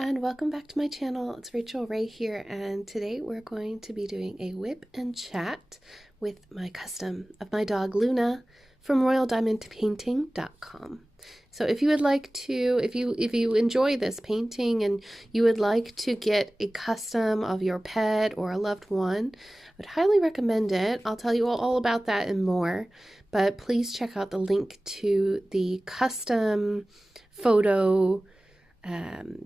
and welcome back to my channel. It's Rachel Ray here, and today we're going to be doing a whip and chat with my custom of my dog Luna from royaldiamondpainting.com. So if you would like to, if you enjoy this painting and you would like to get a custom of your pet or a loved one, I would highly recommend it. I'll tell you all about that and more, but please check out the link to the custom photo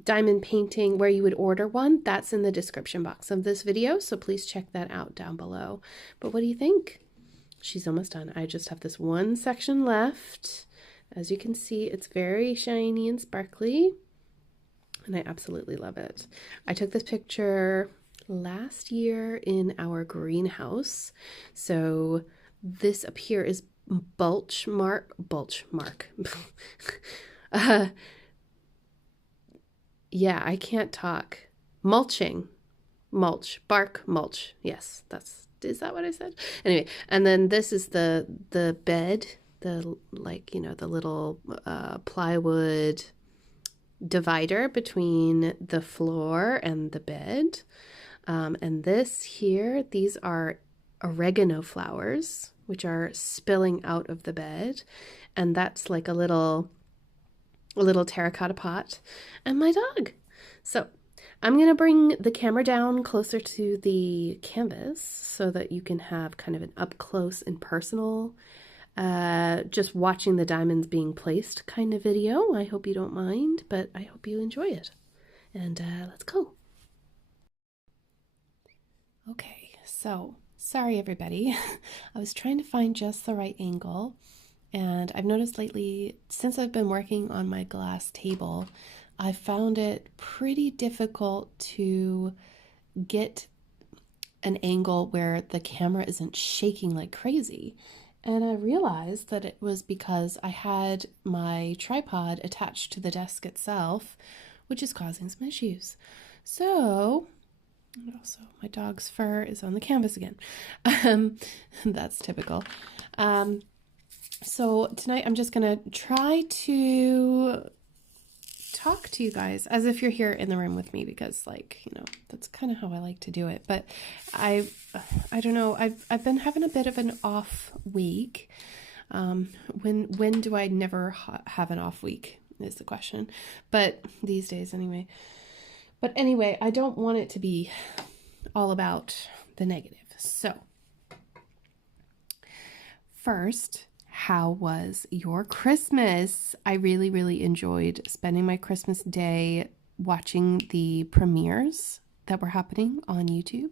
diamond painting where you would order one. That's in the description box of this video, so please check that out down below. But what do you think? She's almost done. I just have this one section left. As you can see, it's very shiny and sparkly, and I absolutely love it. I took this picture last year in our greenhouse. So this up here is bulch mark. Yeah, I can't talk. Mulching. Mulch. Bark mulch. Yes, is that what I said? Anyway, and then this is the bed, the the little plywood divider between the floor and the bed. And this here, these are oregano flowers, which are spilling out of the bed. And that's like a little terracotta pot, and my dog. So I'm going to bring the camera down closer to the canvas so that you can have kind of an up close and personal, just watching the diamonds being placed kind of video. I hope you don't mind, but I hope you enjoy it. And let's go. Okay, so sorry everybody. I was trying to find just the right angle. And I've noticed lately, since I've been working on my glass table, I found it pretty difficult to get an angle where the camera isn't shaking like crazy. And I realized that it was because I had my tripod attached to the desk itself, which is causing some issues. So, and also my dog's fur is on the canvas again. That's typical. So tonight I'm just going to try to talk to you guys as if you're here in the room with me, because that's kind of how I like to do it. But I don't know, I've been having a bit of an off week. When do I never have an off week is the question, but these days anyway. But anyway, I don't want it to be all about the negative. So first, how was your Christmas? I really, really enjoyed spending my Christmas day watching the premieres that were happening on YouTube.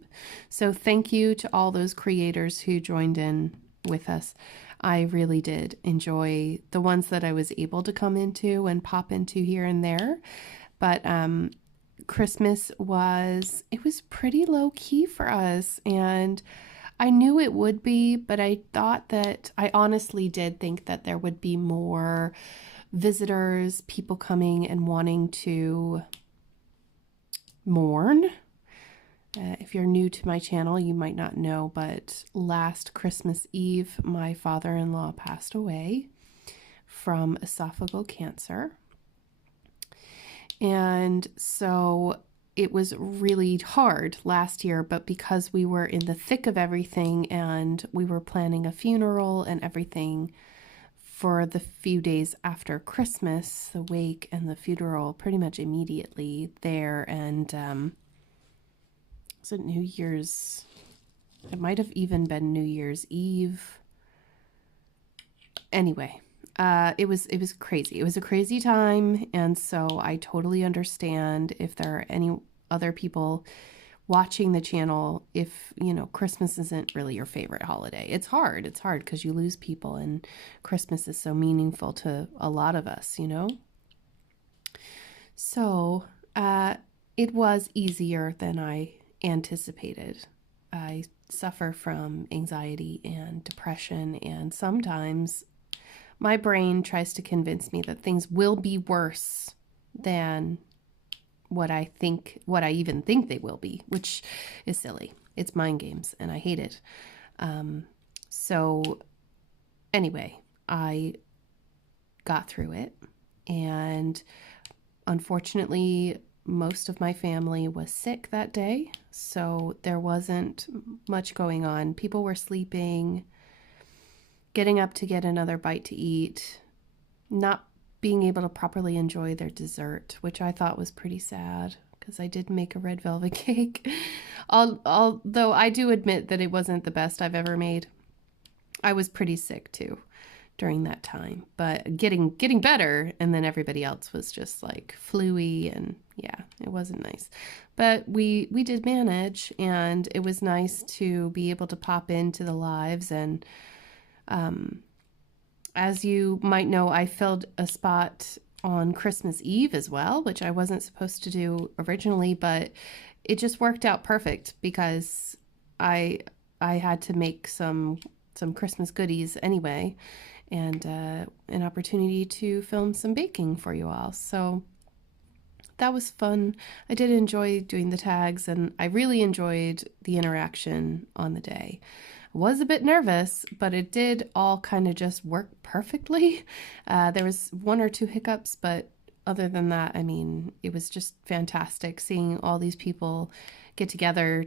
So thank you to all those creators who joined in with us. I really did enjoy the ones that I was able to come into and pop into here and there. But Christmas was pretty low key for us, and I knew it would be, but I honestly did think that there would be more visitors, people coming and wanting to mourn. If you're new to my channel, you might not know, but last Christmas Eve, my father-in-law passed away from esophageal cancer. And so it was really hard last year, but because we were in the thick of everything and we were planning a funeral and everything for the few days after Christmas, the wake and the funeral pretty much immediately there. And was it New Year's? It might have even been New Year's Eve. Anyway, it was crazy. It was a crazy time, and so I totally understand if there are any other people watching the channel if Christmas isn't really your favorite holiday. It's hard because you lose people, and Christmas is so meaningful to a lot of us, So it was easier than I anticipated. I suffer from anxiety and depression, and sometimes my brain tries to convince me that things will be worse than what I even think they will be, which is silly. It's mind games, and I hate it. So anyway, I got through it, and unfortunately, most of my family was sick that day, so there wasn't much going on. People were sleeping, getting up to get another bite to eat, not being able to properly enjoy their dessert, which I thought was pretty sad because I did make a red velvet cake. Although I do admit that it wasn't the best I've ever made. I was pretty sick too during that time, but getting better, and then everybody else was just like flu-y, and yeah, it wasn't nice. But we did manage, and it was nice to be able to pop into the lives. And as you might know, I filled a spot on Christmas Eve as well, which I wasn't supposed to do originally, but it just worked out perfect because I had to make some Christmas goodies anyway, and an opportunity to film some baking for you all. So that was fun. I did enjoy doing the tags, and I really enjoyed the interaction on the day. I was a bit nervous, but it did all kind of just work perfectly. There was one or two hiccups, but other than that, I mean, it was just fantastic seeing all these people get together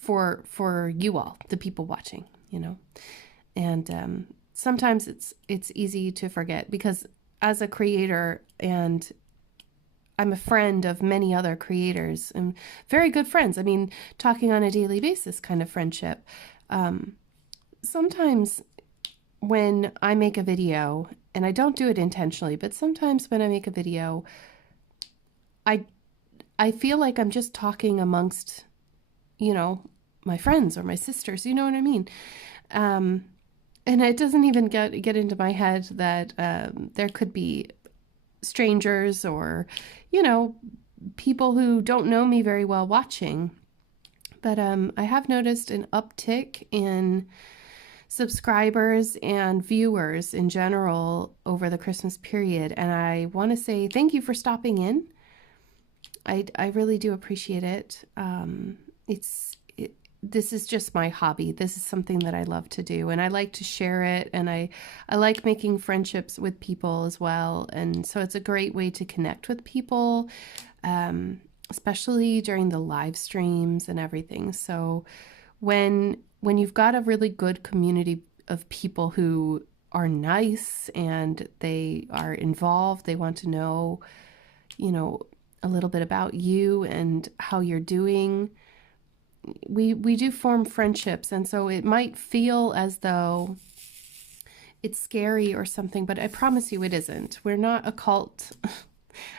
for you all, the people watching, you know. And sometimes it's easy to forget, because as a creator, and I'm a friend of many other creators and very good friends. I mean, talking on a daily basis kind of friendship. Sometimes when I make a video, and I don't do it intentionally, but sometimes when I make a video, I feel like I'm just talking amongst, you know, my friends or my sisters, you know what I mean? And it doesn't even get into my head that there could be strangers or, you know, people who don't know me very well watching. But I have noticed an uptick in subscribers and viewers in general over the Christmas period. And I want to say thank you for stopping in. I really do appreciate it. This is just my hobby. This is something that I love to do, and I like to share it, and I like making friendships with people as well. And so it's a great way to connect with people, especially during the live streams and everything. So when you've got a really good community of people who are nice and they are involved, they want to know, you know, a little bit about you and how you're doing, we do form friendships. And so it might feel as though it's scary or something, but I promise you it isn't. We're not a cult.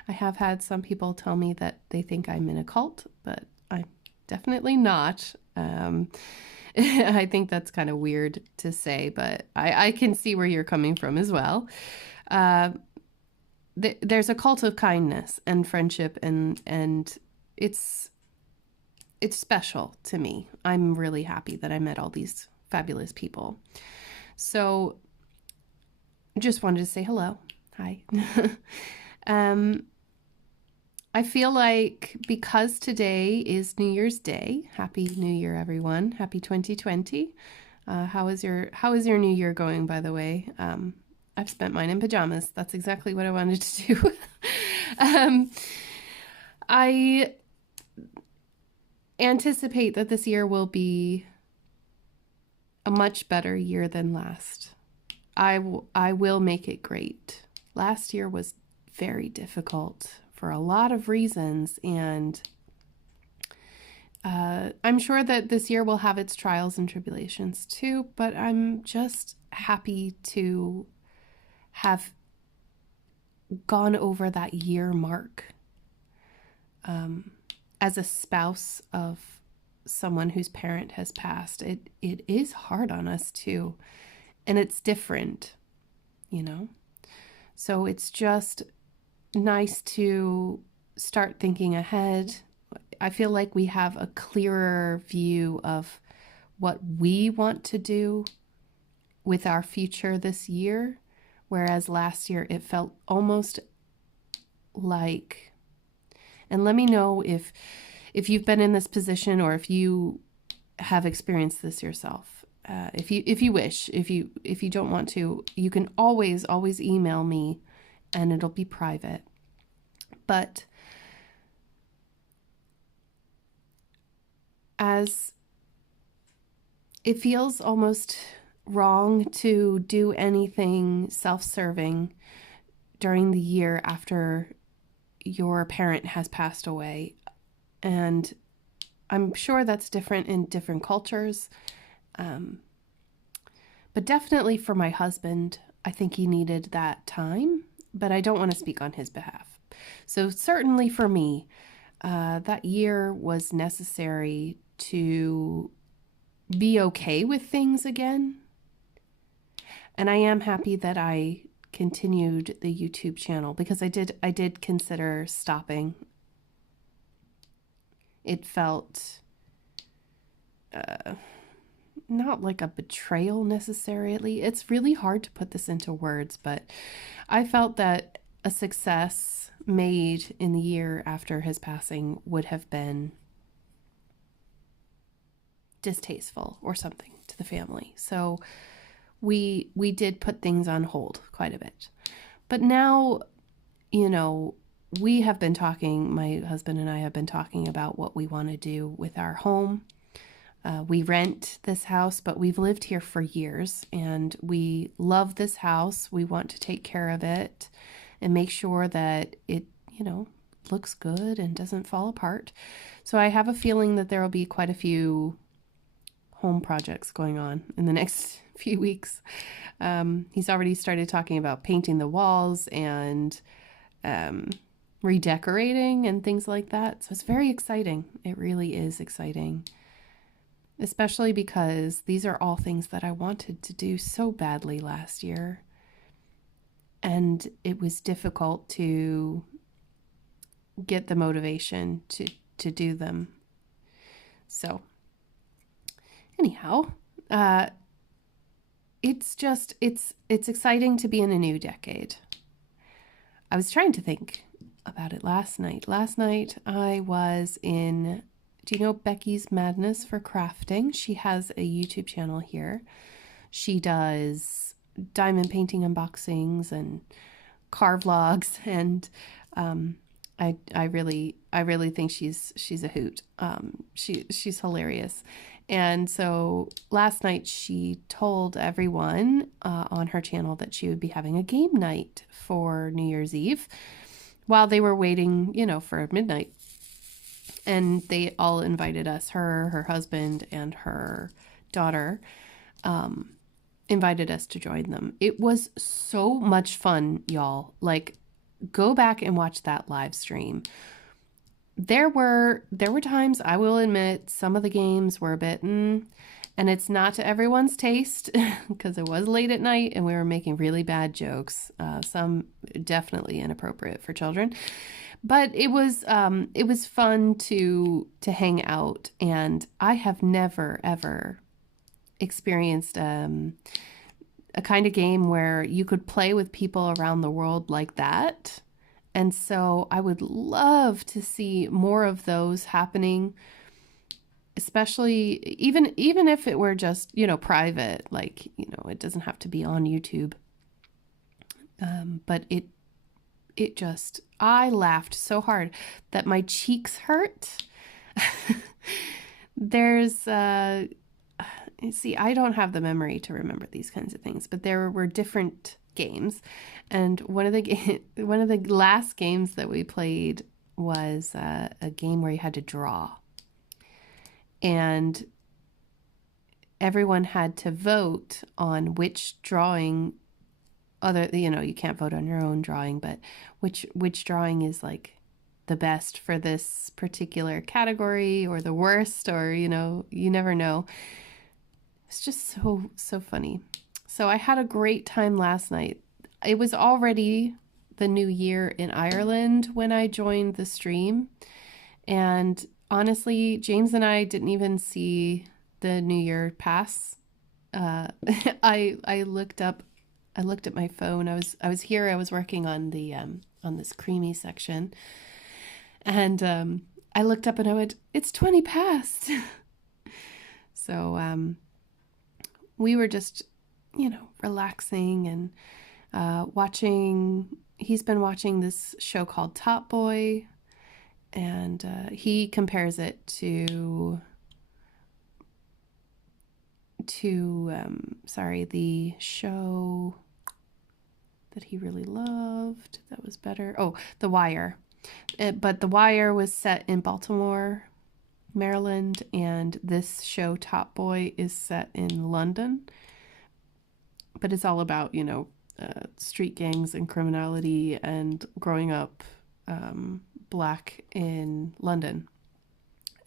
I have had some people tell me that they think I'm in a cult, but I'm definitely not. I think that's kind of weird to say, but I can see where you're coming from as well. There's a cult of kindness and friendship, and it's special to me. I'm really happy that I met all these fabulous people. So just wanted to say hello. Hi. I feel like because today is New Year's Day, Happy New Year, everyone. Happy 2020. How is your New Year going, by the way? I've spent mine in pajamas. That's exactly what I wanted to do. I anticipate that this year will be a much better year than last. I will make it great. Last year was very difficult for a lot of reasons, and I'm sure that this year will have its trials and tribulations too, but I'm just happy to have gone over that year mark. As a spouse of someone whose parent has passed, it is hard on us too, and it's different, you know? So it's just nice to start thinking ahead. I feel like we have a clearer view of what we want to do with our future this year, whereas last year it felt almost like, and let me know if you've been in this position or if you have experienced this yourself. If you wish, if you don't want to, you can always email me, and it'll be private. But as it feels almost wrong to do anything self-serving during the year after your parent has passed away. And I'm sure that's different in different cultures. But definitely for my husband, I think he needed that time, but I don't want to speak on his behalf. So certainly for me, that year was necessary to be okay with things again. And I am happy that I continued the YouTube channel because I did consider stopping. It felt not like a betrayal necessarily. It's really hard to put this into words, but I felt that a success made in the year after his passing would have been distasteful or something to the family. So we did put things on hold quite a bit. But now, you know, we have been talking, my husband and I have been talking about what we want to do with our home. We rent this house, but we've lived here for years and we love this house. We want to take care of it and make sure that it, you know, looks good and doesn't fall apart. So I have a feeling that there will be quite a few home projects going on in the next few weeks. He's already started talking about painting the walls and redecorating and things like that. So it's very exciting. It really is exciting. Especially because these are all things that I wanted to do so badly last year. And it was difficult to get the motivation to do them. So anyhow, it's exciting to be in a new decade. I was trying to think about it last night. Last night I was in, do you know Becky's Madness for Crafting? She has a YouTube channel here. She does diamond painting unboxings and car vlogs, and I really think she's a hoot. She's hilarious. And so last night she told everyone on her channel that she would be having a game night for New Year's Eve while they were waiting, you know, for midnight. And they all invited us, her husband, and her daughter, invited us to join them. It was so much fun, y'all. Like, go back and watch that live stream. There were times, I will admit, some of the games were a bit, and it's not to everyone's taste because it was late at night and we were making really bad jokes. Some definitely inappropriate for children. But it was fun to hang out, and I have never ever experienced a kind of game where you could play with people around the world like that. And so I would love to see more of those happening, especially even if it were just, you know, private, like, you know, it doesn't have to be on YouTube. But it just, I laughed so hard that my cheeks hurt. There's, see, I don't have the memory to remember these kinds of things, but there were different games. And one of the last games that we played was a game where you had to draw. And everyone had to vote on which drawing, you know, you can't vote on your own drawing, but which drawing is like the best for this particular category or the worst, or, you know, you never know. It's just so funny. So I had a great time last night. It was already the new year in Ireland when I joined the stream. And honestly, James and I didn't even see the new year pass. I looked at my phone. I was here. I was working on the on this creamy section, and I looked up and I went, "It's 20 past." So we were just, you know, relaxing and watching. He's been watching this show called Top Boy, and he compares it to went to, the show that he really loved. That was better. Oh, The Wire. But The Wire was set in Baltimore, Maryland, and this show, Top Boy, is set in London. But it's all about, street gangs and criminality and growing up Black in London.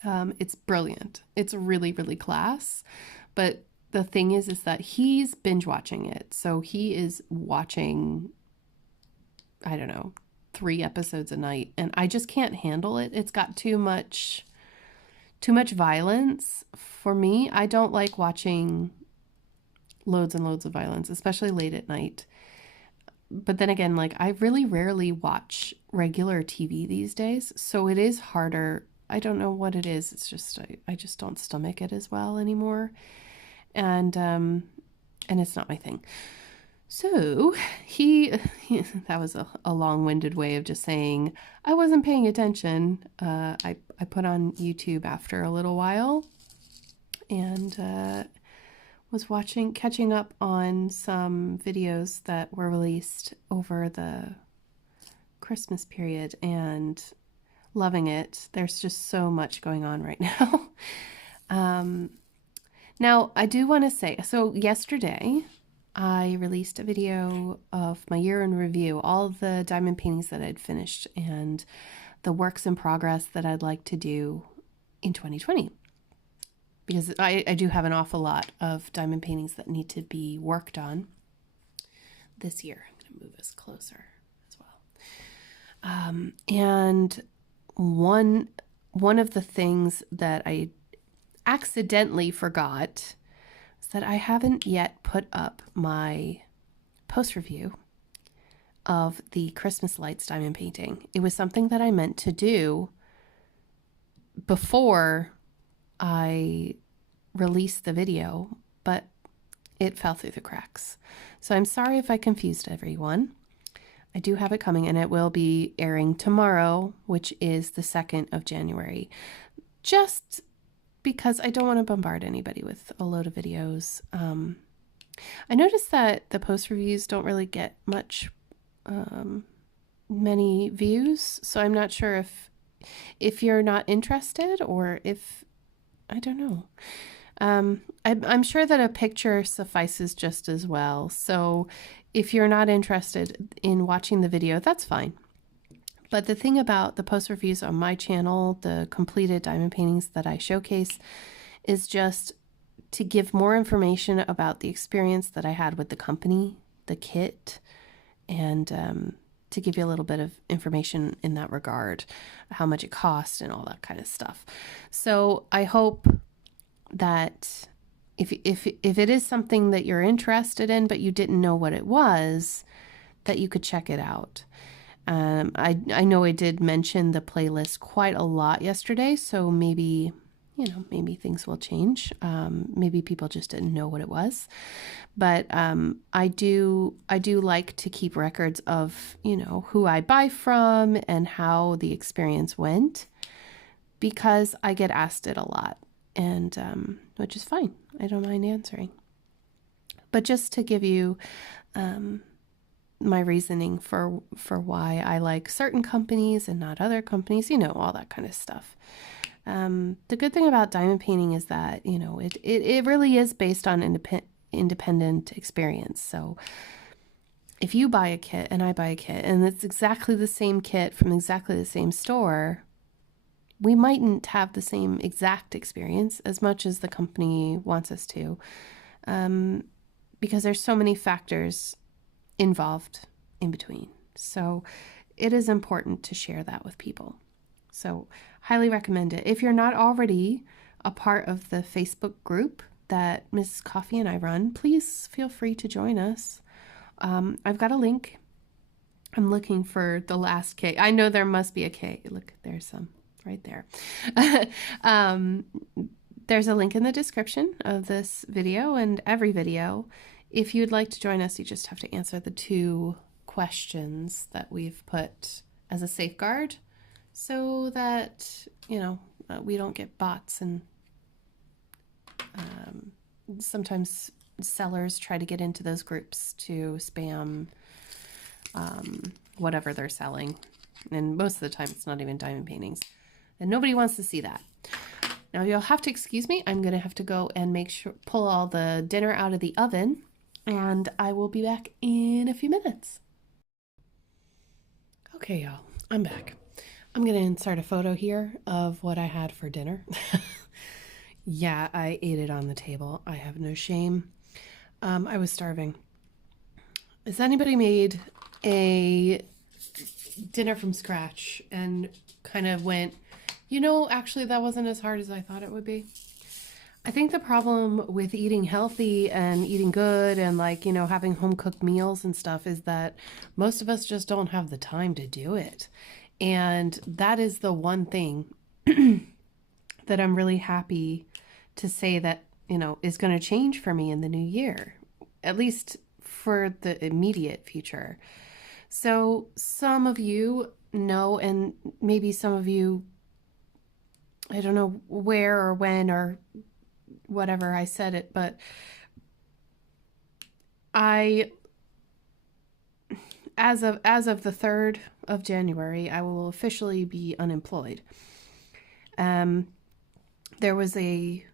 It's brilliant. It's really, really class. But the thing is that he's binge watching it. So he is watching, I don't know, 3 episodes a night. And I just can't handle it. It's got too much violence for me. I don't like watching loads and loads of violence, especially late at night. But then again, I really rarely watch regular TV these days. So it is harder. I don't know what it is. It's just, I just don't stomach it as well anymore. And it's not my thing. So that was a long-winded way of just saying I wasn't paying attention. I put on YouTube after a little while and was catching up on some videos that were released over the Christmas period and loving it. There's just so much going on right now. Now, I do want to say, so yesterday I released a video of my year in review, all of the diamond paintings that I'd finished and the works in progress that I'd like to do in 2020. Because I do have an awful lot of diamond paintings that need to be worked on this year. I'm going to move us closer as well. And one of the things that I accidentally forgot is that I haven't yet put up my post review of the Christmas lights diamond painting. It was something that I meant to do before I released the video, but it fell through the cracks. So I'm sorry if I confused everyone. I do have it coming and it will be airing tomorrow, which is the 2nd of January. Just because I don't want to bombard anybody with a load of videos. I noticed that the post reviews don't really get many views, so I'm not sure if you're not interested or if, I don't know. I'm sure that a picture suffices just as well. So if you're not interested in watching the video, that's fine. But the thing about the post reviews on my channel, the completed diamond paintings that I showcase, is just to give more information about the experience that I had with the company, the kit, and to give you a little bit of information in that regard, how much it cost and all that kind of stuff. So I hope that if it is something that you're interested in, but you didn't know what it was, that you could check it out. I know I did mention the playlist quite a lot yesterday, so maybe things will change. Maybe people just didn't know what it was, but I do like to keep records of who I buy from and how the experience went, because I get asked it a lot, and which is fine. I don't mind answering. But just to give you my reasoning for why I like certain companies and not other companies, all that kind of stuff. The good thing about diamond painting is that, it really is based on independent experience. So if you buy a kit and I buy a kit and it's exactly the same kit from exactly the same store, we mightn't have the same exact experience as much as the company wants us to, because there's so many factors involved in between. So it is important to share that with people. So highly recommend it. If you're not already a part of the Facebook group that Mrs. Coffee and I run, please feel free to join us. I've got a link. I'm looking for the last K. I know there must be a K. Look, there's some right there. There's a link in the description of this video and every video. If you'd like to join us, you just have to answer the 2 questions that we've put as a safeguard so that, we don't get bots and, sometimes sellers try to get into those groups to spam whatever they're selling. And most of the time it's not even diamond paintings. And nobody wants to see that. Now you'll have to excuse me. I'm going to have to go and pull all the dinner out of the oven. And I will be back in a few minutes. Okay, y'all. I'm back. I'm going to insert a photo here of what I had for dinner. Yeah, I ate it on the table. I have no shame. I was starving. Has anybody made a dinner from scratch and kind of went, you know, actually that wasn't as hard as I thought it would be? I think the problem with eating healthy and eating good and, like, you know, having home cooked meals and stuff is that most of us just don't have the time to do it. And that is the one thing that I'm really happy to say that, you know, is going to change for me in the new year, at least for the immediate future. So some of you know, and maybe some of you, I don't know where or when or whatever I said it, but as of the 3rd of January, I will officially be unemployed. There was a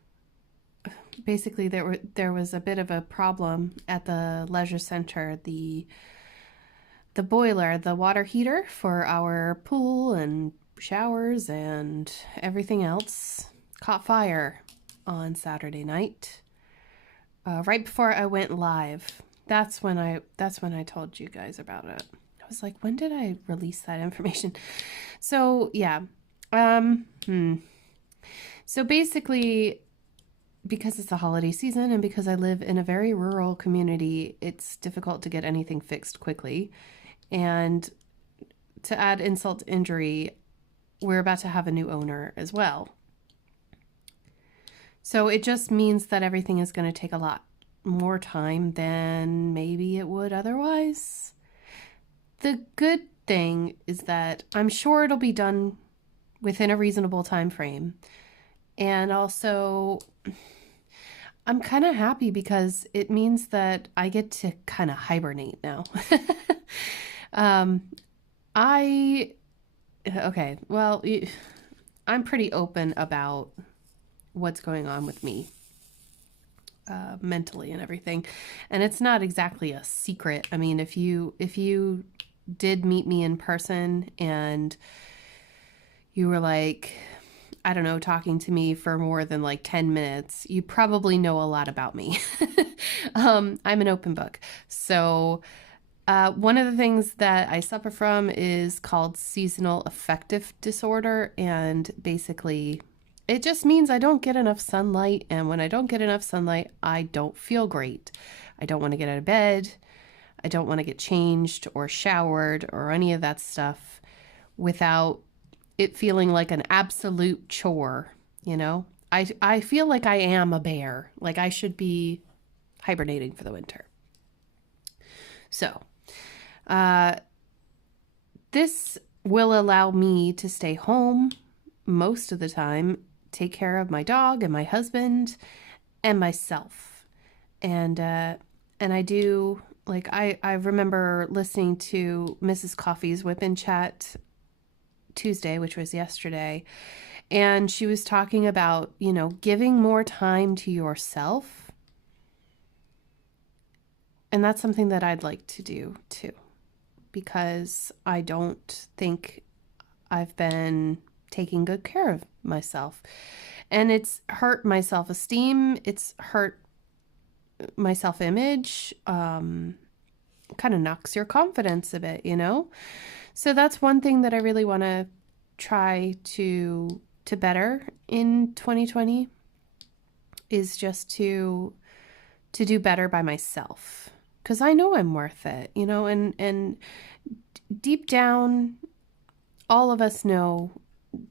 bit of a problem at the leisure center. The boiler, the water heater for our pool and showers and everything else caught fire on Saturday night, right before I went live. That's when I told you guys about it. I was like, when did I release that information? So yeah, so basically, because it's the holiday season and because I live in a very rural community, it's difficult to get anything fixed quickly. And to add insult to injury, we're about to have a new owner as well. So it just means that everything is going to take a lot more time than maybe it would otherwise. The good thing is that I'm sure it'll be done within a reasonable time frame. And also, I'm kind of happy because it means that I get to kind of hibernate now. Okay, well, I'm pretty open about what's going on with me mentally and everything, and it's not exactly a secret. I mean, if you did meet me in person and you were like, I don't know, talking to me for more than like 10 minutes, you probably know a lot about me. I'm an open book. So one of the things that I suffer from is called seasonal affective disorder. And basically, it just means I don't get enough sunlight. And when I don't get enough sunlight, I don't feel great. I don't want to get out of bed. I don't want to get changed or showered or any of that stuff without it feeling like an absolute chore, you know? I feel like I am a bear. Like I should be hibernating for the winter. So, this will allow me to stay home most of the time, take care of my dog and my husband and myself. And I do, like, I remember listening to Mrs. Coffee's Wipnchat Tuesday, which was yesterday, and she was talking about, you know, giving more time to yourself. And that's something that I'd like to do too, because I don't think I've been taking good care of myself. And it's hurt my self-esteem. It's hurt my self-image. Kind of knocks your confidence a bit, you know? So that's one thing that I really want to try to better in 2020 is just to do better by myself. Because I know I'm worth it, you know, and deep down, all of us know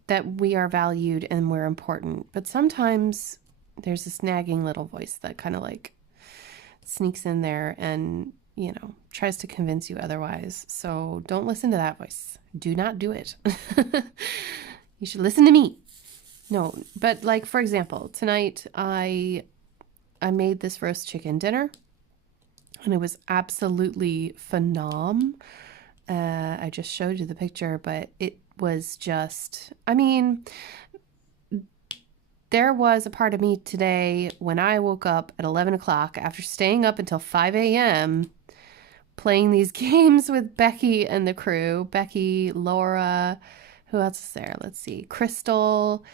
that we are valued and we're important. But sometimes there's this nagging little voice that kind of like sneaks in there and, you know, tries to convince you otherwise. So don't listen to that voice. Do not do it. You should listen to me. No, but like, for example, tonight I I made this roast chicken dinner, and it was absolutely phenom. I just showed you the picture, but it was just, I mean, there was a part of me today when I woke up at 11 o'clock after staying up until 5 a.m. playing these games with Becky and the crew. Becky, Laura, who else is there? Let's see. Crystal,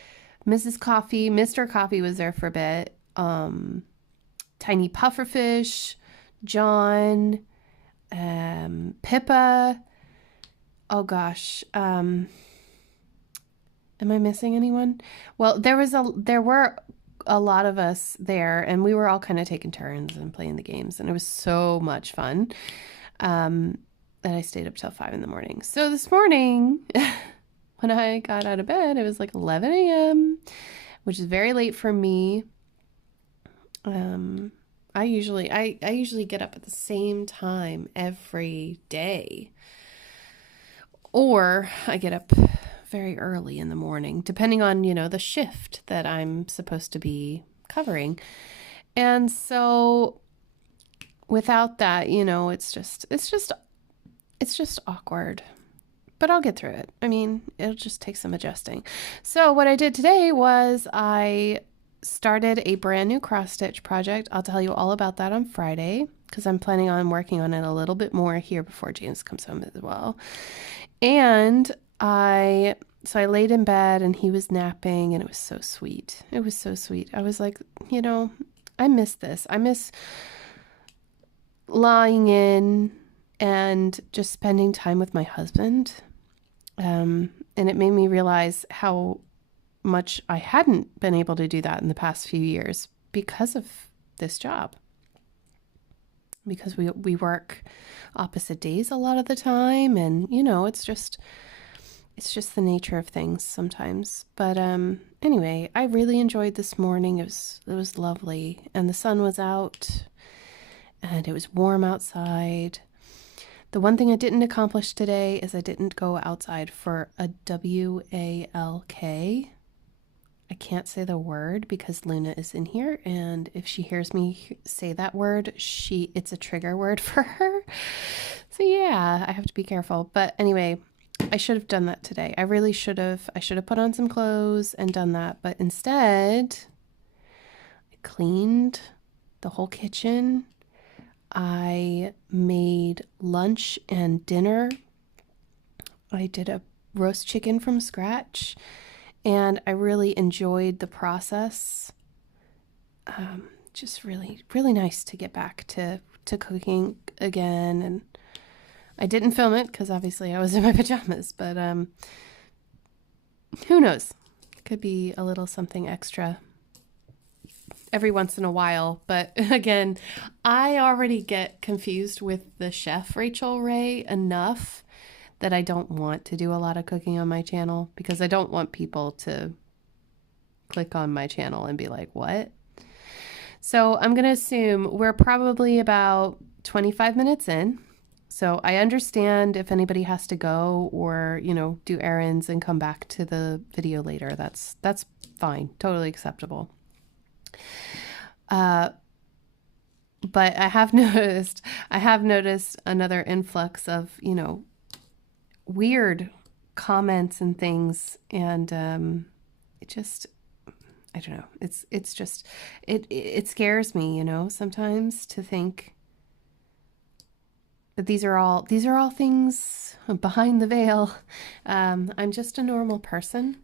Mrs. Coffee, Mr. Coffee was there for a bit. Tiny Pufferfish, John, Pippa. Oh gosh. Am I missing anyone? Well, there were a lot of us there, and we were all kind of taking turns and playing the games, and it was so much fun. That I stayed up till 5 in the morning. So this morning, when I got out of bed, it was like 11 a.m., which is very late for me. I usually get up at the same time every day, or I get up very early in the morning, depending on, the shift that I'm supposed to be covering. And so without that, it's just awkward, but I'll get through it. I mean, it'll just take some adjusting. So what I did today was I started a brand new cross stitch project. I'll tell you all about that on Friday, because I'm planning on working on it a little bit more here before James comes home as well. And I laid in bed and he was napping, and it was so sweet. It was so sweet. I was like, I miss this. I miss lying in and just spending time with my husband. And it made me realize how much I hadn't been able to do that in the past few years because of this job. Because we work opposite days a lot of the time, and it's just the nature of things sometimes. But anyway, I really enjoyed this morning. It was lovely, and the sun was out, and it was warm outside. The one thing I didn't accomplish today is I didn't go outside for a WALK. I can't say the word because Luna is in here, and if she hears me say that word, it's a trigger word for her. So yeah, I have to be careful. But anyway, I should have done that today. I really should have. I should have put on some clothes and done that, but instead I cleaned the whole kitchen. I made lunch and dinner. I did a roast chicken from scratch, and I really enjoyed the process. Just really, really nice to get back to cooking again. And I didn't film it because obviously I was in my pajamas, but who knows? Could be a little something extra every once in a while. But again, I already get confused with the chef Rachel Ray enough that I don't want to do a lot of cooking on my channel, because I don't want people to click on my channel and be like, what? So I'm going to assume we're probably about 25 minutes in. So I understand if anybody has to go or, do errands and come back to the video later. That's fine. Totally acceptable. But I have noticed another influx of, weird comments and things. And, I don't know. It's just, it scares me, sometimes to think that these are all things behind the veil. I'm just a normal person.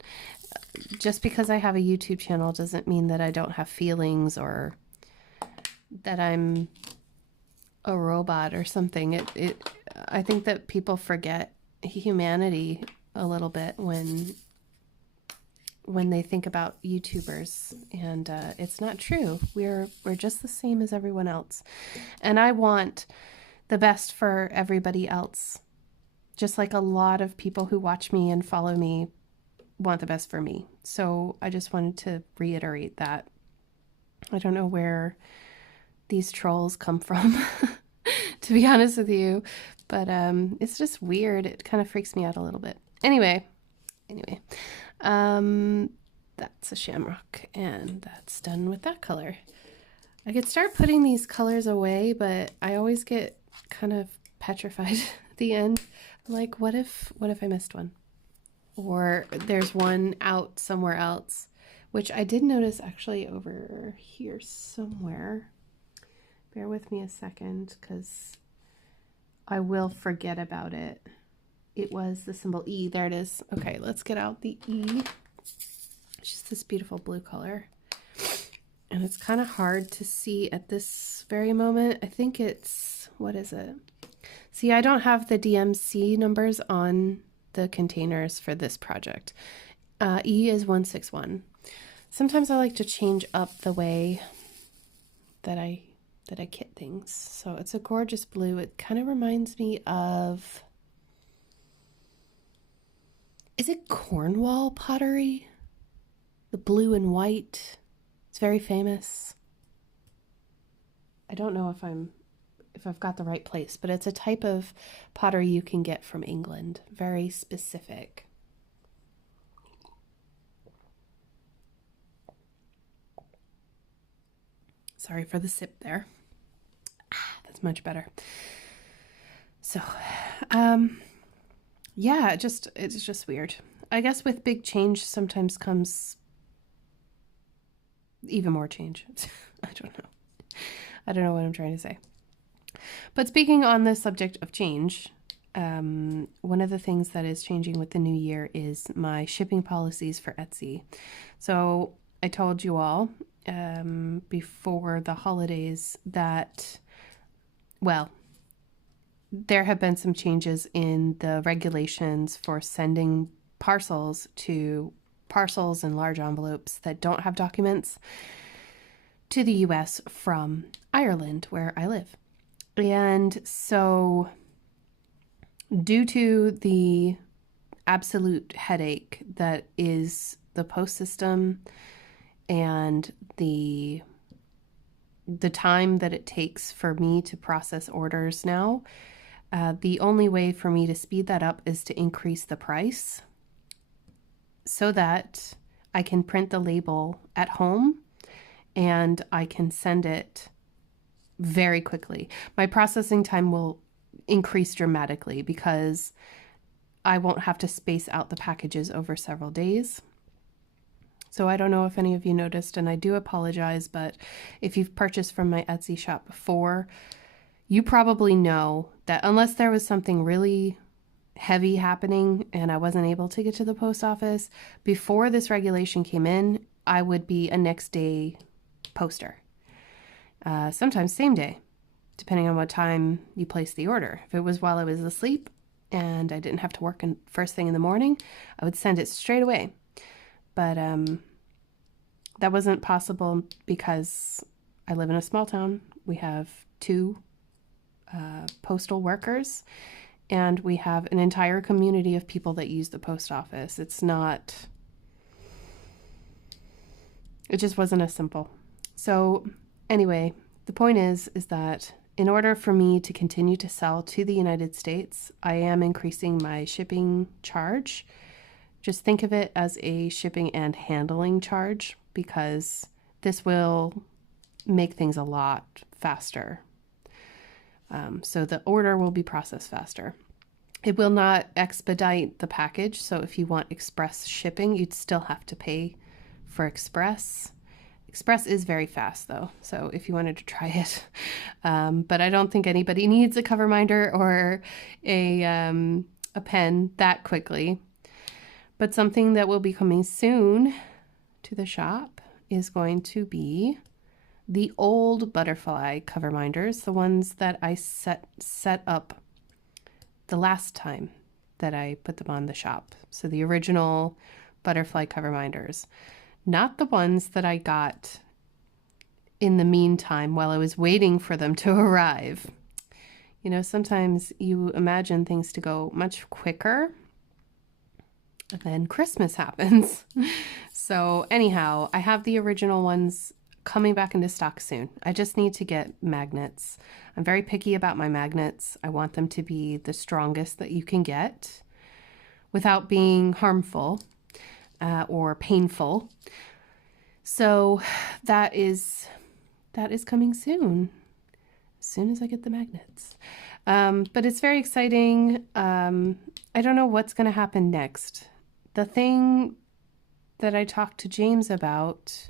Just because I have a YouTube channel doesn't mean that I don't have feelings or that I'm a robot or something. I think that people forget humanity a little bit when they think about YouTubers, and it's not true. We're just the same as everyone else, and I want the best for everybody else, just like a lot of people who watch me and follow me want the best for me. So I just wanted to reiterate that. I don't know where these trolls come from, to be honest with you, but it's just weird. It kind of freaks me out a little bit. Anyway, that's a shamrock, and that's done with that color. I could start putting these colors away, but I always get kind of petrified at the end. I'm like, what if I missed one? Or there's one out somewhere else, which I did notice actually over here somewhere. Bear with me a second because I will forget about it. It was the symbol E. There it is. Okay, let's get out the E. It's just this beautiful blue color. And it's kind of hard to see at this very moment. I think it's, what is it? See, I don't have the DMC numbers on the containers for this project. E is 161. Sometimes I like to change up the way that I kit things. So it's a gorgeous blue. It kind of reminds me of, is it Cornwall pottery? The blue and white. It's very famous. I don't know if I've got the right place, but it's a type of pottery you can get from England. Very specific. Sorry for the sip there. That's much better. So, yeah, it's just weird. I guess with big change sometimes comes even more change. I don't know. I don't know what I'm trying to say. But speaking on the subject of change, one of the things that is changing with the new year is my shipping policies for Etsy. So I told you all before the holidays that, well, there have been some changes in the regulations for sending parcels and large envelopes that don't have documents to the US from Ireland, where I live. And so due to the absolute headache that is the post system and the time that it takes for me to process orders now, the only way for me to speed that up is to increase the price so that I can print the label at home and I can send it very quickly. My processing time will increase dramatically because I won't have to space out the packages over several days. So I don't know if any of you noticed, and I do apologize, but if you've purchased from my Etsy shop before, you probably know that unless there was something really heavy happening and I wasn't able to get to the post office, before this regulation came in, I would be a next day poster. Sometimes same day, depending on what time you place the order. If it was while I was asleep and I didn't have to work first thing in the morning, I would send it straight away. But that wasn't possible because I live in a small town. We have 2 postal workers, and we have an entire community of people that use the post office. It just wasn't as simple. So anyway, the point is that in order for me to continue to sell to the United States, I am increasing my shipping charge. Just think of it as a shipping and handling charge because this will make things a lot faster. So the order will be processed faster. It will not expedite the package. So if you want express shipping, you'd still have to pay for express. Express is very fast though, so if you wanted to try it. But I don't think anybody needs a cover minder or a pen that quickly. But something that will be coming soon to the shop is going to be the old butterfly cover minders, the ones that I set up the last time that I put them on the shop. So the original butterfly cover minders. Not the ones that I got in the meantime while I was waiting for them to arrive. You know, sometimes you imagine things to go much quicker, and then Christmas happens. So anyhow, I have the original ones coming back into stock soon. I just need to get magnets. I'm very picky about my magnets. I want them to be the strongest that you can get without being harmful or painful. So that is that is coming soon, as soon as I get the magnets. But it's very exciting. I don't know what's going to happen next. The thing that I talked to James about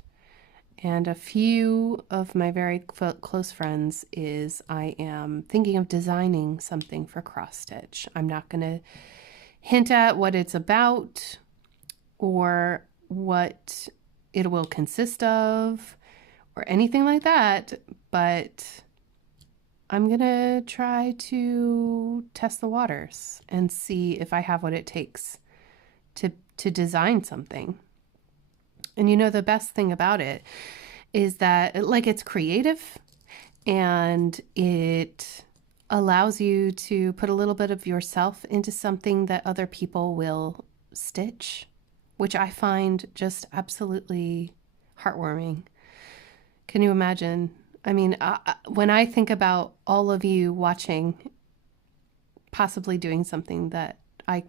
and a few of my very close friends is I am thinking of designing something for cross stitch. I'm not going to hint at what it's about or what it will consist of or anything like that, but I'm going to try to test the waters and see if I have what it takes to design something. And you know, the best thing about it is that like it's creative and it allows you to put a little bit of yourself into something that other people will stitch, which I find just absolutely heartwarming. Can you imagine? I mean, when I think about all of you watching, possibly doing something that I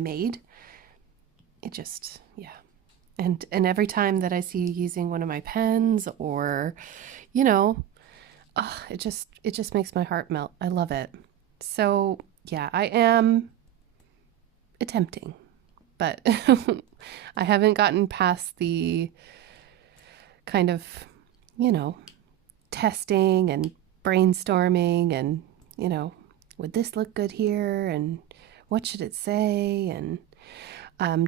made, it just, yeah. And every time that I see you using one of my pens or, you know, it just makes my heart melt. I love it. So yeah, I am attempting, but I haven't gotten past the kind of, you know, testing and brainstorming and, you know, would this look good here? And what should it say? And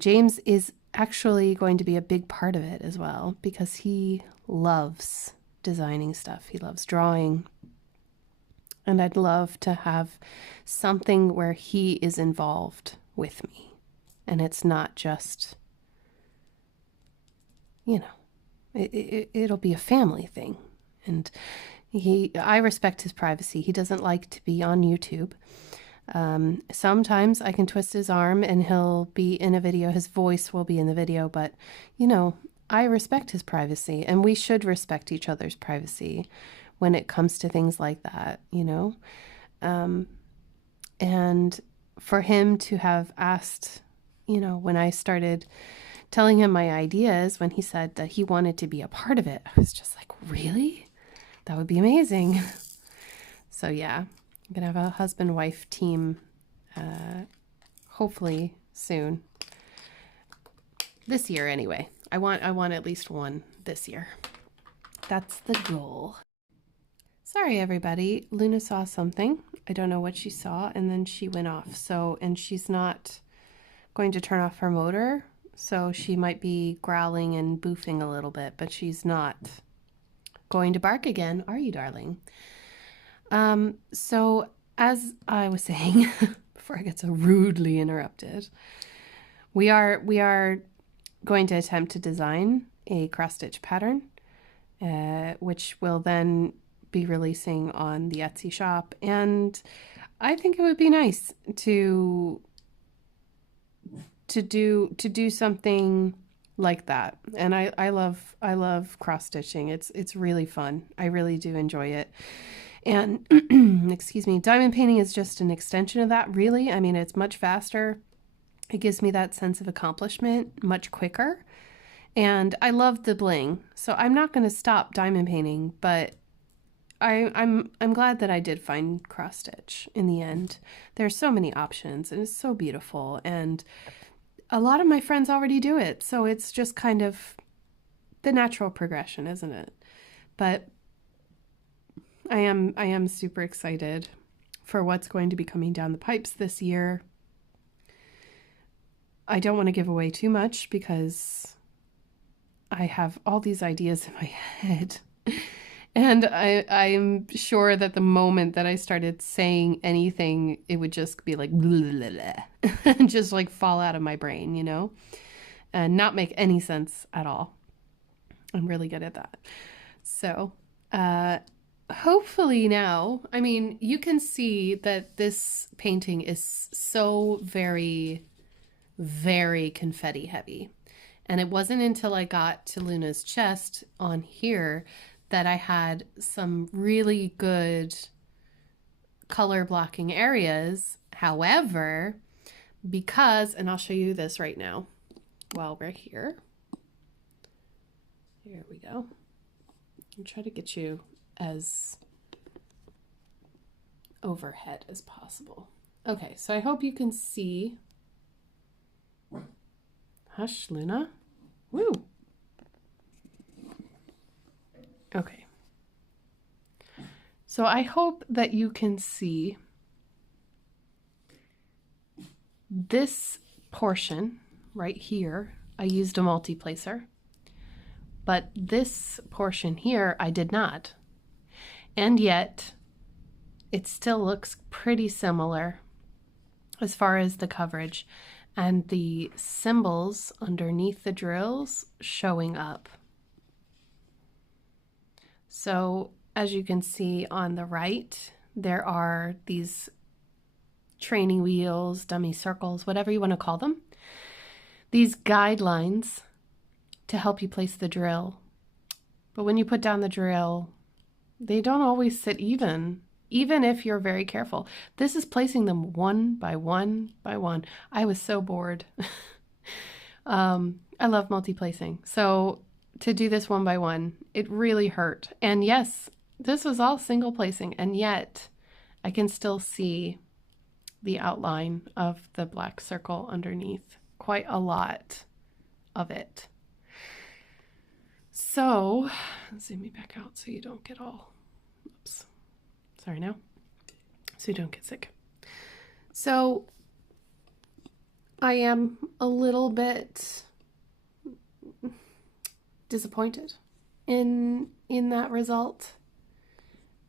James is actually going to be a big part of it as well because he loves designing stuff. He loves drawing. And I'd love to have something where he is involved with me. And it's not just, you know, it'll be a family thing. And I respect his privacy. He doesn't like to be on YouTube. Sometimes I can twist his arm and he'll be in a video. His voice will be in the video, but you know, I respect his privacy and we should respect each other's privacy when it comes to things like that, you know? And for him to have asked, you know, when I started telling him my ideas, when he said that he wanted to be a part of it, I was just like, really? That would be amazing. So yeah. I'm going to have a husband-wife team, hopefully soon. This year, anyway. I want at least one this year. That's the goal. Sorry, everybody. Luna saw something. I don't know what she saw, and then she went off. So, and she's not going to turn off her motor, so she might be growling and boofing a little bit, but she's not going to bark again, are you, darling? So as I was saying, before I get so rudely interrupted, we are going to attempt to design a cross stitch pattern, which will then be releasing on the Etsy shop. And I think it would be nice to do something like that. And I love cross stitching. It's really fun. I really do enjoy it. And excuse me, diamond painting is just an extension of that, really. I mean, it's much faster. It gives me that sense of accomplishment much quicker. And I love the bling. So I'm not going to stop diamond painting, but I'm glad that I did find cross stitch in the end. There's so many options and it's so beautiful. And a lot of my friends already do it. So it's just kind of the natural progression, isn't it? But I am super excited for what's going to be coming down the pipes this year. I don't want to give away too much because I have all these ideas in my head. And I'm sure that the moment that I started saying anything, it would just be like, blah, blah, blah, and just like fall out of my brain, you know, and not make any sense at all. I'm really good at that. So, hopefully now, I mean, you can see that this painting is so very, very confetti heavy. And it wasn't until I got to Luna's chest on here that I had some really good color blocking areas. However, because, and I'll show you this right now while we're here. Here we go. I'll try to get you as overhead as possible. Okay, so I hope you can see. Hush, Luna. Woo! Okay. So I hope that you can see this portion right here. I used a multi-placer, but this portion here I did not. And yet it still looks pretty similar as far as the coverage and the symbols underneath the drills showing up. So as you can see on the right, there are these training wheels, dummy circles, whatever you want to call them. These guidelines to help you place the drill. But when you put down the drill, they don't always sit even if you're very careful. This is placing them one by one by one. I was so bored. I love multi-placing. So to do this one by one, it really hurt. And yes, this was all single placing, and yet I can still see the outline of the black circle underneath. Quite a lot of it. So, zoom me back out so you don't get all, oops, sorry now, so you don't get sick. So, I am a little bit disappointed in that result,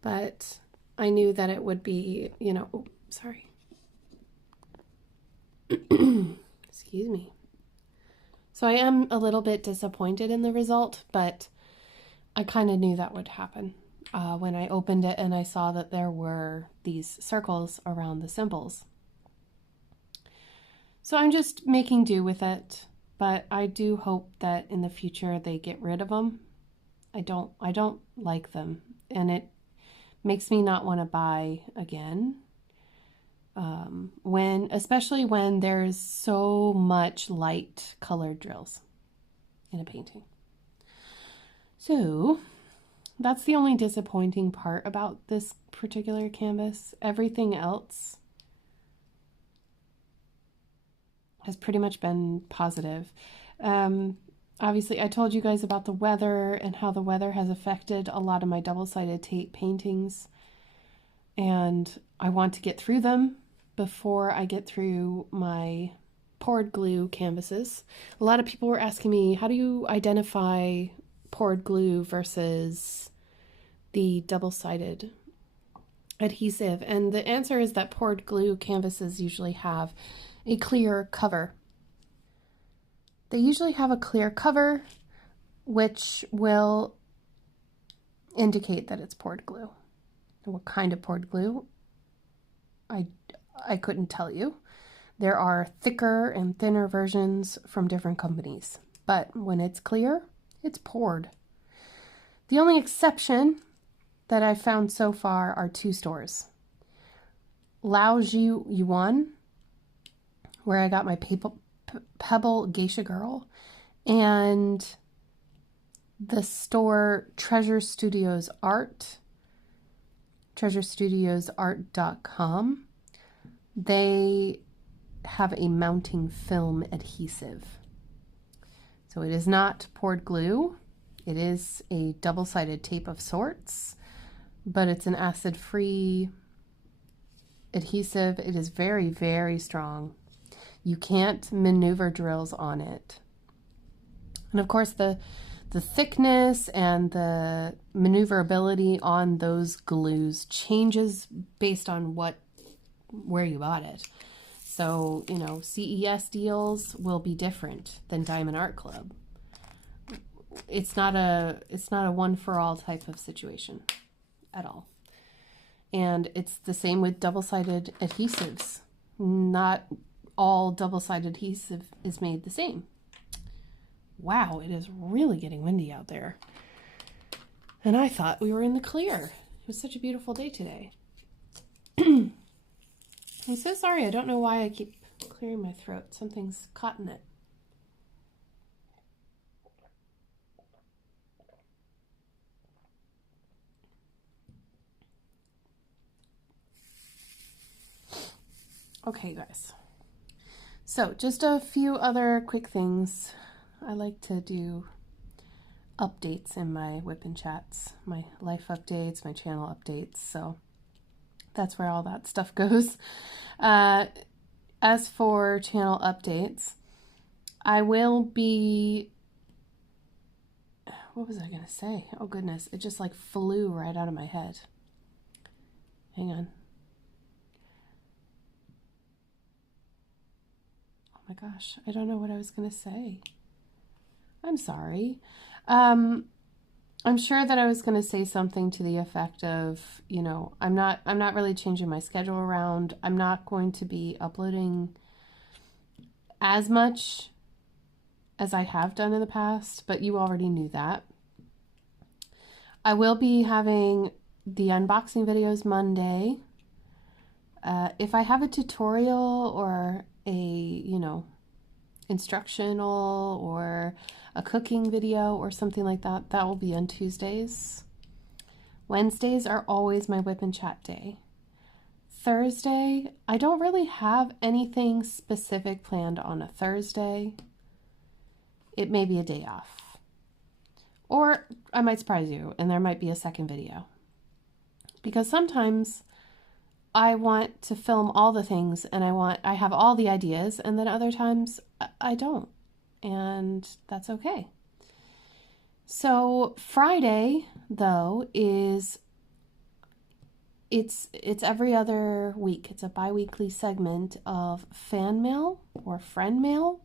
but I knew that it would be, you know, oh, sorry. Excuse me. So I am a little bit disappointed in the result, but I kind of knew that would happen when I opened it and I saw that there were these circles around the symbols. So I'm just making do with it, but I do hope that in the future they get rid of them. I don't like them, and it makes me not want to buy again. Especially when there's so much light colored drills in a painting. So that's the only disappointing part about this particular canvas. Everything else has pretty much been positive. Obviously, I told you guys about the weather and how the weather has affected a lot of my double-sided tape paintings, and I want to get through them before I get through my poured glue canvases. A lot of people were asking me, how do you identify poured glue versus the double-sided adhesive? And the answer is that poured glue canvases usually have a clear cover. They usually have a clear cover, which will indicate that it's poured glue. And what kind of poured glue? I couldn't tell you. There are thicker and thinner versions from different companies, but when it's clear, it's poured. The only exception that I've found so far are two stores. Lao Yuan, where I got my Pebble Geisha Girl, and the store treasurestudiosart.com. They have a mounting film adhesive. So it is not poured glue. It is a double-sided tape of sorts, but it's an acid-free adhesive. It is very, very strong. You can't maneuver drills on it. And of course, the thickness and the maneuverability on those glues changes based on where you bought it. So, you know, CES deals will be different than Diamond Art Club. It's not a one for all type of situation at all. And it's the same with double-sided adhesives. Not all double-sided adhesive is made the same. Wow, it is really getting windy out there. And I thought we were in the clear. It was such a beautiful day today. I'm so sorry. I don't know why I keep clearing my throat. Something's caught in it. Okay, guys. So just a few other quick things. I like to do updates in my Wipnchats, my life updates, my channel updates. So that's where all that stuff goes. As for channel updates, I will be, what was I going to say? Oh goodness, it just like flew right out of my head. Hang on. Oh my gosh, I don't know what I was going to say. I'm sorry. I'm sure that I was going to say something to the effect of, you know, I'm not really changing my schedule around. I'm not going to be uploading as much as I have done in the past, but you already knew that. I will be having the unboxing videos Monday. If I have a tutorial or a, you know, instructional or a cooking video or something like that, that will be on Tuesdays. Wednesdays are always my Wipnchat day. Thursday, I don't really have anything specific planned on a Thursday. It may be a day off. Or I might surprise you and there might be a second video. Because sometimes I want to film all the things and I have all the ideas, and then other times I don't. And that's okay. So Friday, though, is it's every other week. It's a bi-weekly segment of fan mail or friend mail.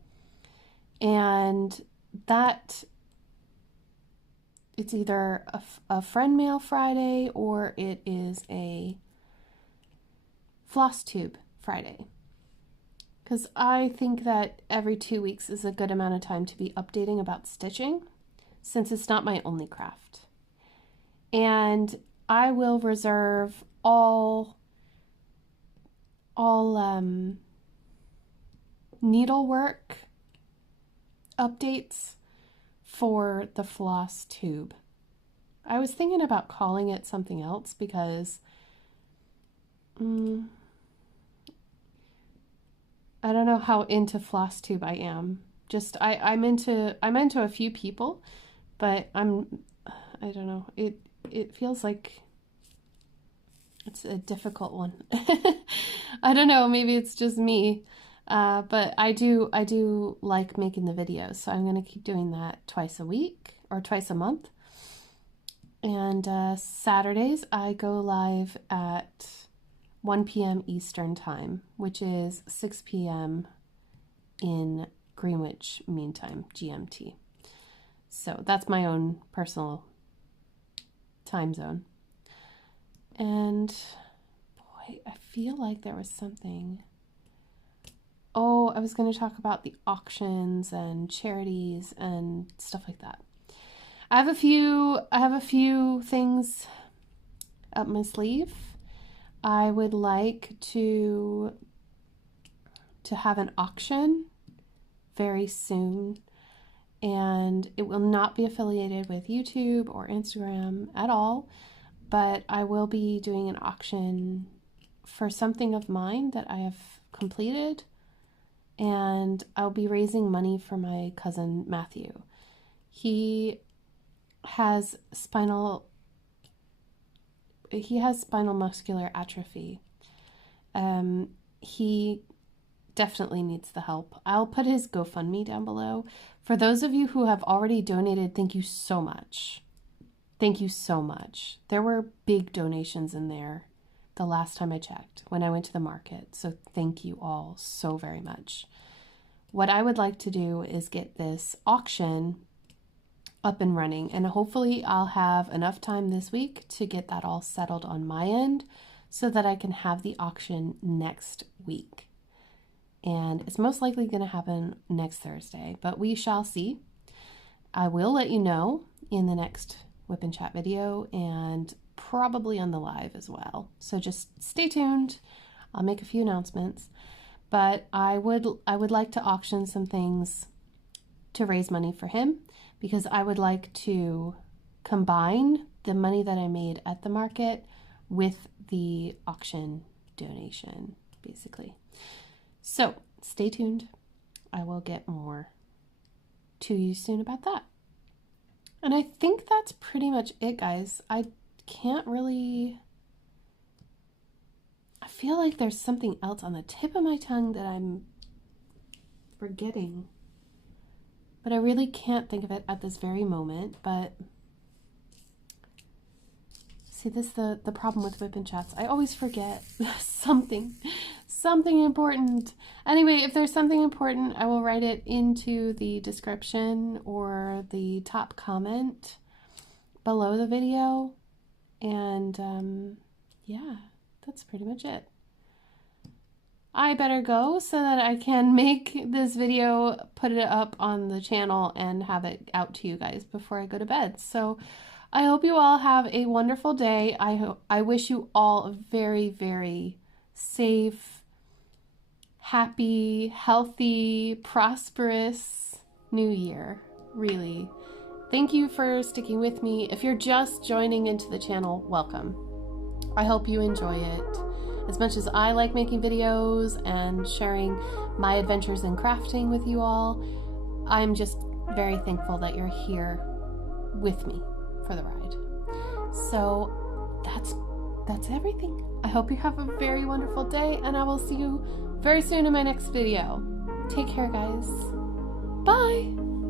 And that it's either a friend mail Friday or it is a floss tube Friday. Because I think that every 2 weeks is a good amount of time to be updating about stitching, since it's not my only craft. And I will reserve all needlework updates for the floss tube. I was thinking about calling it something else because I don't know how into floss tube I am. Just I'm into a few people, but I don't know. It feels like it's a difficult one. I don't know, maybe it's just me. But I do like making the videos, so I'm going to keep doing that twice a week or twice a month. And Saturdays I go live at 1 p.m. Eastern Time, which is 6 p.m. in Greenwich Mean Time, GMT. So that's my own personal time zone. And boy, I feel like there was something. Oh, I was going to talk about the auctions and charities and stuff like that. I have a few things up my sleeve. I would like to have an auction very soon, and it will not be affiliated with YouTube or Instagram at all, but I will be doing an auction for something of mine that I have completed, and I'll be raising money for my cousin Matthew. He has spinal muscular atrophy. He definitely needs the help. I'll put his GoFundMe down below. For those of you who have already donated, thank you so much. Thank you so much. There were big donations in there the last time I checked when I went to the market. So thank you all so very much. What I would like to do is get this auction up and running, and hopefully I'll have enough time this week to get that all settled on my end so that I can have the auction next week. And it's most likely going to happen next Thursday, but we shall see. I will let you know in the next Wipnchat video and probably on the live as well. So just stay tuned. I'll make a few announcements, but I would like to auction some things to raise money for him, because I would like to combine the money that I made at the market with the auction donation, basically. So stay tuned. I will get more to you soon about that. And I think that's pretty much it, guys. I feel like there's something else on the tip of my tongue that I'm forgetting. But I really can't think of it at this very moment. But see, this is the problem with Wipnchats. I always forget something important. Anyway, if there's something important, I will write it into the description or the top comment below the video. And yeah, that's pretty much it. I better go so that I can make this video, put it up on the channel, and have it out to you guys before I go to bed. So I hope you all have a wonderful day. I wish you all a very, very safe, happy, healthy, prosperous new year. Really. Thank you for sticking with me. If you're just joining into the channel, welcome. I hope you enjoy it. As much as I like making videos and sharing my adventures in crafting with you all, I'm just very thankful that you're here with me for the ride. So that's everything. I hope you have a very wonderful day, and I will see you very soon in my next video. Take care, guys. Bye!